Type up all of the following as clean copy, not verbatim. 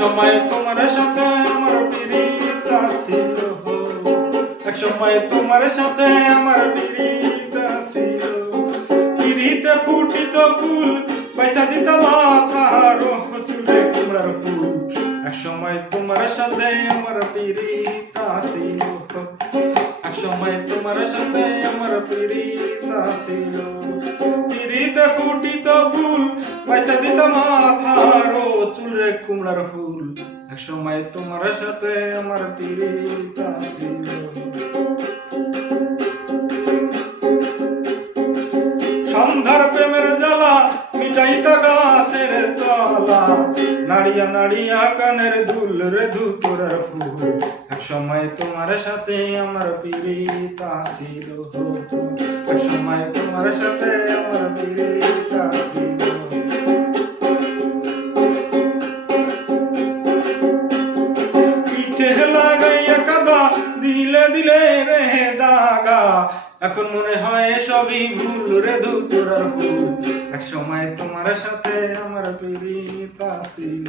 সময় তোমার সাথে আমার পিরিত ছিল, এক সময় তোমার সাথে আমার পিরিত ছিল। পিরিতে ফুটিত ফুল পয়সা দিত মাথার চুলে কুমড়ার ফুল, এক সময় তোমার সাথে আমার পিরিত ছিল, এক সময় তোমার সাথে আমার পিরিত ছিল। পিরিতে ফুটিত ফুল পয়সা দিত মাথার চুলে কুমড়ার ফুল, এক সময় তোমার সাথে আমার পিরিত ছিল। সন্ধ্যার প্রেমের জ্বালা মিটাইতা গাছের তলা, নাড়িয়া নাড়িয়া কানের দুল রে ধুতরার ফুল, এক সময় তোমার সাথে আমার পিরিত ছিল, এক সময় তোমার সাথে আমার পিরিত ছিল। পিঠে লাগাইয়া কাদা দিলে দিলে রে দাগা, এখন মনে হয় সবই ভুল রে ধুতরার ফুল, এক সময় তোমার সাথে আমার পিরিত ছিল।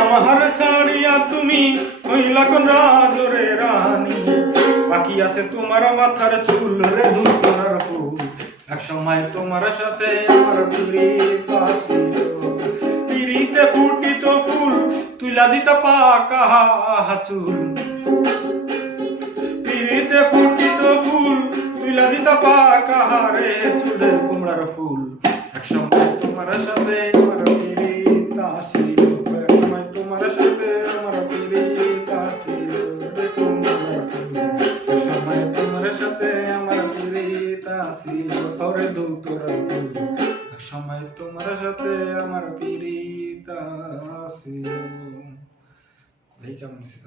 আমার ছাড়িয়া তুমি হইলা কোন রাজরে রানী, বাকি আছে তোমার মাথার চুল রে ধুতরার ফুল, এক সময় তোমার সাথে আমার পিরিত ছিল। পিরিতে ফুটিত ফুল তুইলা দিতা পাকা চুল, পিরিতে ফুটিত ফুল তুইলা দিতা পাকা রে চুলে কুমড়ার ফুল, এক সময় তোমার সাথে আমার পিরিত ছিল, এক সময় তোমার সাথে আমার পিরিত ছিল রে কুমড়ার ফুল, এক সময় তোমার সাথে আমার পিরিত ছিল রে ধুতরার ফুল, এক সময় তোমার সাথে আমার পিরিত ছিল। এই কেমন ছিল?